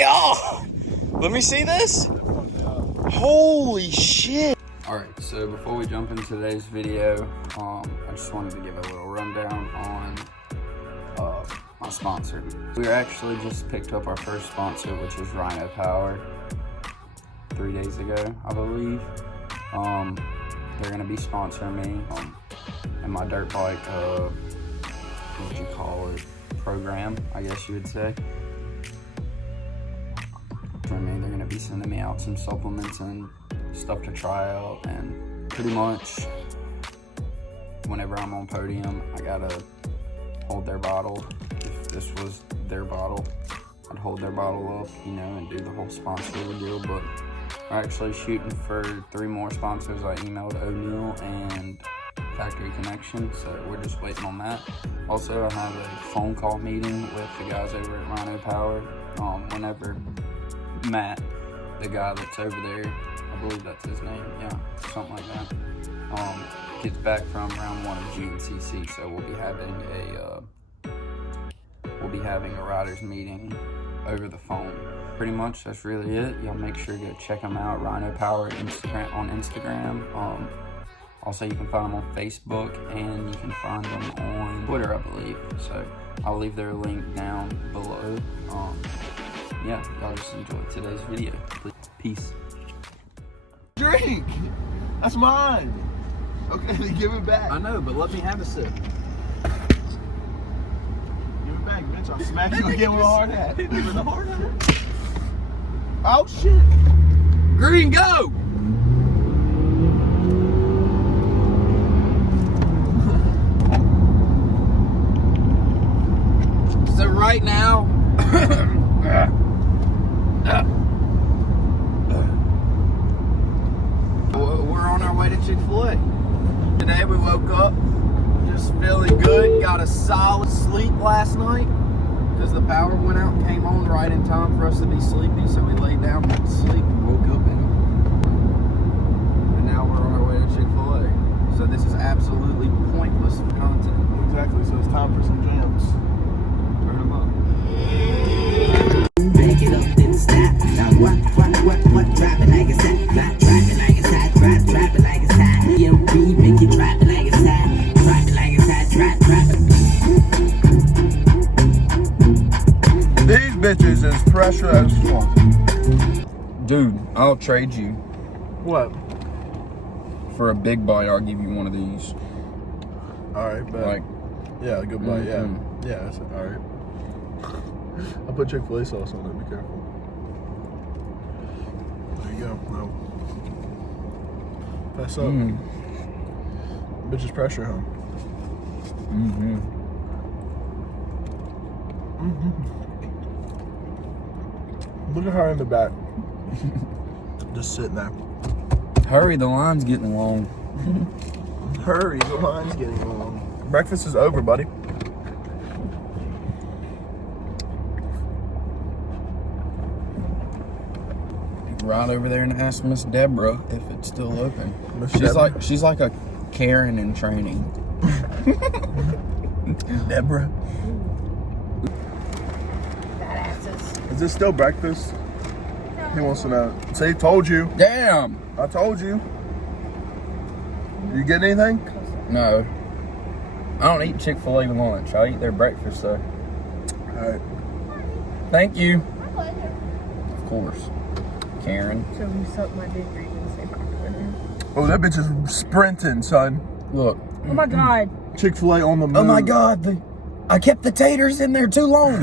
Oh, let me see this. Holy shit. Alright, so before we jump into today's video, I just wanted to give a little rundown on my sponsor. We actually just picked up our first sponsor, which is Ryno Power, 3 days ago, I believe. They're gonna be sponsoring me and my dirt bike, what would you call it, program, I guess you would say. I mean, they're gonna be sending me out some supplements and stuff to try out, and pretty much whenever I'm on podium, I gotta hold their bottle. If this was their bottle, I'd hold their bottle up, you know, and do the whole sponsor deal. But we're actually shooting for 3 more sponsors. I emailed O'Neill and Factory Connection, so we're just waiting on that. Also, I have a phone call meeting with the guys over at Ryno Power. Whenever Matt, the guy that's over there, I believe that's his name, yeah, something like that, gets back from round 1 of GNCC, so we'll be having a riders meeting over the phone. Pretty much that's really it. Y'all make sure to check them out, Ryno Power on Instagram. Also, you can find them on Facebook, and you can find them on Twitter, I believe. So I'll leave their link down below. Yeah, y'all just enjoyed today's video. Peace. Drink! That's mine! Okay, give it back. I know, but let me have a sip. Give it back, bitch. I'll smack you again with a hard hat. With a hard hat? Oh, shit! Green, go! So right now, we're on our way to Chick-fil-A. Today we woke up just feeling good, got a solid sleep last night because the power went out and came on right in time for us to be sleepy, so we laid down, went to sleep, and woke up and now we're on our way to Chick-fil-A. So this is absolutely pointless content. Exactly, so it's time for some jams. Turn them up. Make it up, then stop. Now what, drop it like it's hot. Drop it like it's hot, drop it like it's hot. EMP, make it drop it like it's hot. Drop it like it's hot, drop it. These bitches is pressure as fuck. Dude, I'll trade you. What? For a big bite, I'll give you one of these. Alright, bet. Like, yeah, good bite, mm-hmm. yeah. Yeah, that's alright. I'll put Chick-fil-A sauce on it, be careful. There you go. No. Pass up. Bitch's pressure, huh? Look at her in the back. Just sitting there. hurry, the line's getting long. Hurry, the line's getting long. Breakfast is over, buddy. Right over there and ask Miss Deborah if it's still open. She's like a Karen in training. Deborah. Is this still breakfast? No. He wants to know. See, told you. Damn. I told you. You get anything? No. I don't eat Chick-fil-A lunch. I eat their breakfast, though. All right. Thank you. My pleasure. Of course. Karen. So you suck my dick, or you gonna say my pleasure? Oh, that bitch is sprinting, son. Look. Oh my God. Chick-fil-A on the move. Oh my God. I kept the taters in there too long.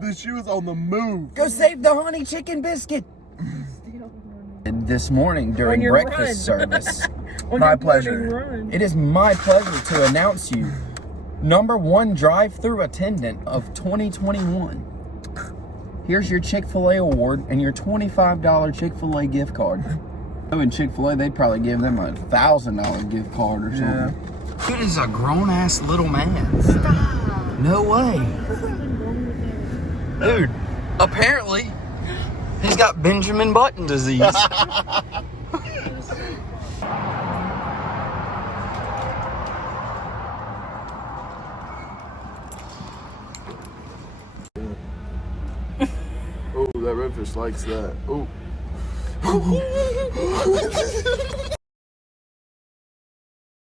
Dude, she was on the move. Go save the honey chicken biscuit. This morning during breakfast service. My pleasure. It is my pleasure to announce you #1 drive-through attendant of 2021. Here's your Chick-fil-A award and your $25 Chick-fil-A gift card. Oh, in Chick-fil-A, they'd probably give them a $1,000 gift card or something. Yeah. It is a grown-ass little man. Stop. No way. Dude, apparently, he's got Benjamin Button disease. Ooh, that redfish likes that. Oh.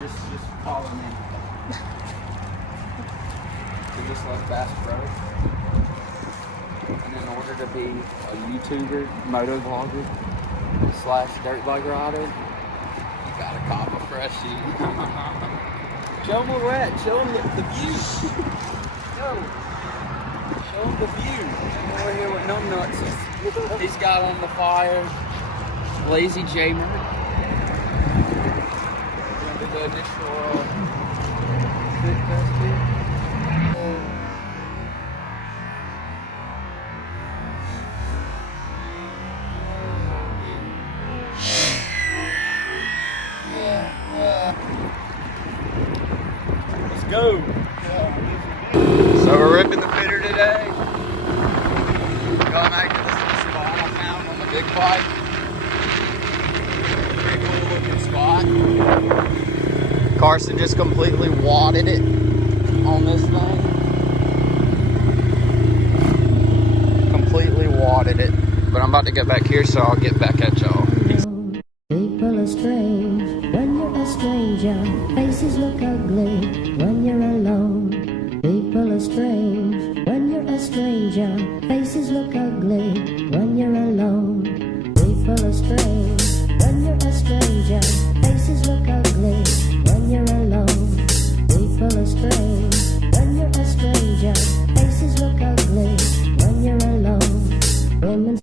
Just follow me. So just like Bass Pro. And in order to be a YouTuber, moto vlogger, / dirt bike rider, you gotta cop a freshie. Show them where we're at. Show them the view. Yo. Show them the view. We're here with no nuts. He's got on the fire. Lazy Jamer. The initial fit test here. Let's go. So we're ripping the fitter today. Going back to this spot I found on the big bike. Pretty cool looking spot. Carson just completely wadded it on this thing. Completely wadded it. But I'm about to get back here, so I'll get back at y'all. People are strange when you're a stranger. Faces look ugly when you're alone. People are strange when you're a stranger. Faces look ugly when you're alone. People are strange when you're a stranger. Faces look ugly when you're alone. People are strange when you're a stranger. Faces look ugly when you're alone. Women's.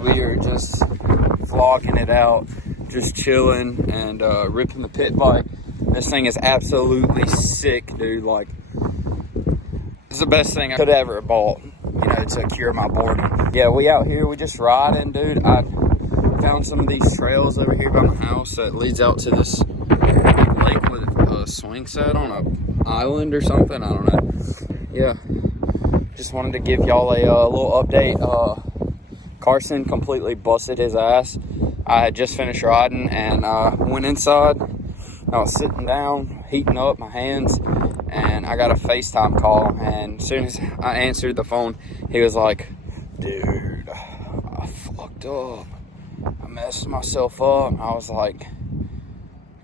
We are just vlogging it out, just chilling and ripping the pit bike. This thing is absolutely sick, dude. Like, it's the best thing I could ever have bought, you know, to cure my boredom. Yeah, we out here, we just riding, dude. I found some of these trails over here by my house that leads out to this lake with a swing set on an island or something. I don't know. Yeah, just wanted to give y'all a little update. Carson completely busted his ass. I had just finished riding and went inside. I was sitting down, heating up my hands, and I got a FaceTime call. And as soon as I answered the phone, he was like, dude, I fucked up. I messed myself up. I was like,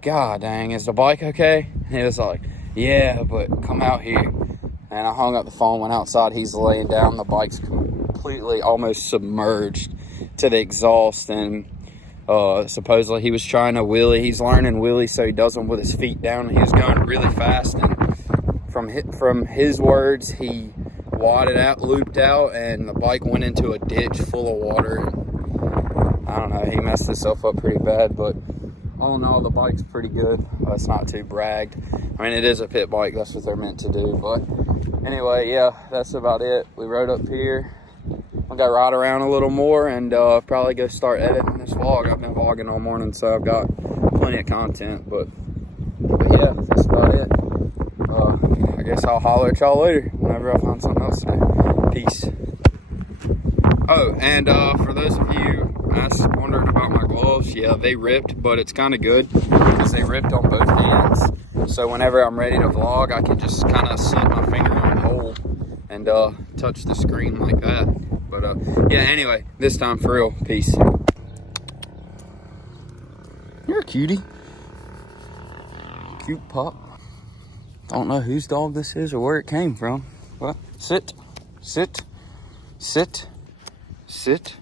God dang, is the bike okay? And he was like, yeah, but come out here. And I hung up the phone, went outside. He's laying down. The bike's completely almost submerged to the exhaust, and supposedly he was trying to wheelie. He's learning wheelie, so he does them with his feet down. He was going really fast, and from his words, he wadded out, looped out, and the bike went into a ditch full of water. And I don't know, he messed himself up pretty bad, but all in all, the bike's pretty good. It's not too bragged. I mean, it is a pit bike. That's what they're meant to do. But anyway, yeah, that's about it. We rode up here. I got to ride around a little more and probably go start editing this vlog. I've been vlogging all morning, so I've got plenty of content. But yeah, that's about it. I guess I'll holler at y'all later whenever I find something else to do. Peace. Oh, and for those of you wondering about my gloves, yeah, they ripped, but it's kind of good because they ripped on both hands. So whenever I'm ready to vlog, I can just kind of slip my finger on the hole and touch the screen like that. But yeah, anyway, this time for real. Peace. You're a cutie. Cute pup. Don't know whose dog this is or where it came from. Well, sit, sit, sit, sit.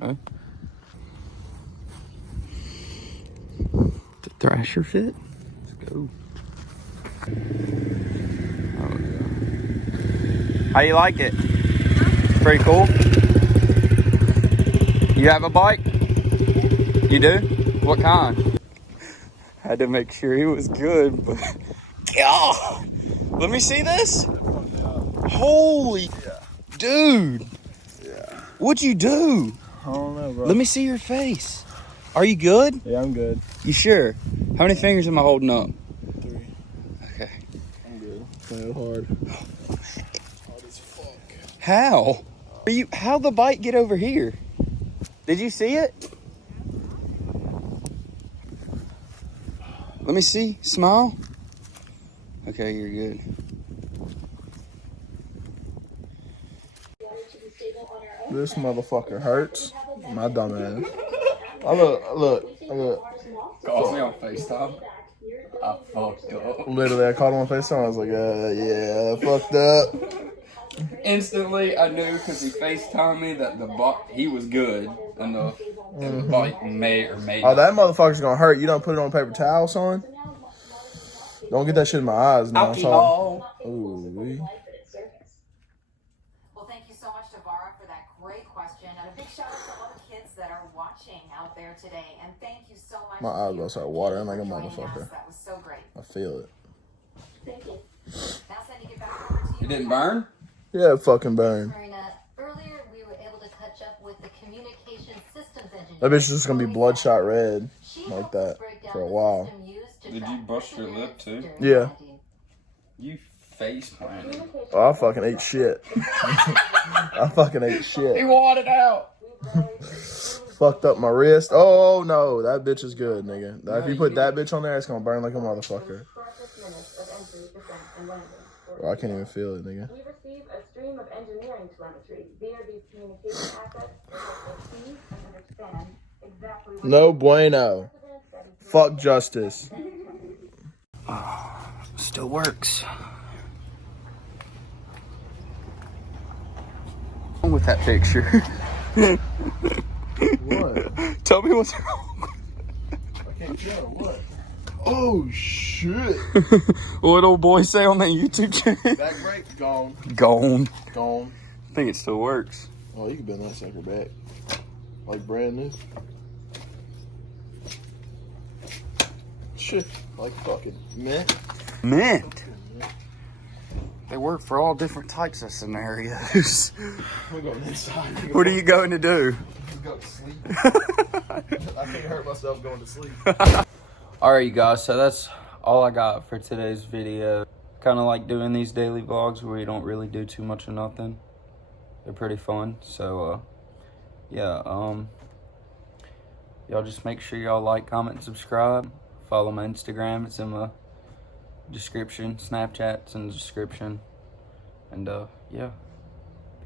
No. The Thrasher fit. Let's go. Oh, yeah. How you like it? Pretty cool. You have a bike? You do? What kind? Had to make sure he was good, but oh, let me see this. Holy dude, What'd you do? I don't know, bro. Let me see your face. Are you good? Yeah, I'm good. You sure? How many fingers am I holding up? 3. Okay. I'm good. Playing hard. Hard as fuck. How? How'd the bike get over here? Did you see it? Let me see. Smile. Okay, you're good. This motherfucker hurts. My dumb ass. I look. Call me on FaceTime. I fucked up. Literally, I called him on FaceTime. I was like, yeah, I fucked up. Instantly, I knew because he FaceTimed me that he was good and the bike may or may Oh, not. that motherfucker's gonna hurt. You don't put it on paper towel, son? Don't get that shit in my eyes now. Alcohol. Ooh, Well, thank you so much to Vara for that great question. And a big shout out to all the kids that are watching out there today. And thank you so much. my eyes gonna start watering like a for joining motherfucker. us. That was so great. I feel it. Thank you. Now, sending it back over to you. It didn't burn? Yeah, it fucking burn. Marina, earlier we were able to catch up with the communication systems engineer. That bitch is just gonna be bloodshot red She like helped that us break down for a the while. system used to Did track you bust your incidents lip too? during Yeah. landing. You face planted. Oh, I fucking ate shit. I fucking ate He shit. wadded out. Fucked up my wrist. Oh no, that bitch is good, nigga. If you put that bitch on there, it's gonna burn like a motherfucker. Bro, I can't even feel it, nigga. We receive a stream of engineering telemetry via these communication assets to help us see and understand exactly what No bueno. Fuck justice. Still works. What's wrong with that picture? What? Tell me what's wrong. I can't tell. What? Oh shit. What old boy say on that YouTube channel? Back brake gone. Gone. Gone. I think it still works. Oh, you can bend that sucker back. Like brand new. Shit. Like fucking mint. Mint. They work for all different types of scenarios. We're going inside. What are you going to do? Just go to sleep. I can't hurt myself going to sleep. Alright, you guys, so that's all I got for today's video. Kind of like doing these daily vlogs where you don't really do too much of nothing. They're pretty fun. So, yeah, y'all just make sure y'all like, comment, and subscribe. Follow my Instagram. It's in my description. Snapchat's in the description. And, yeah,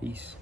peace.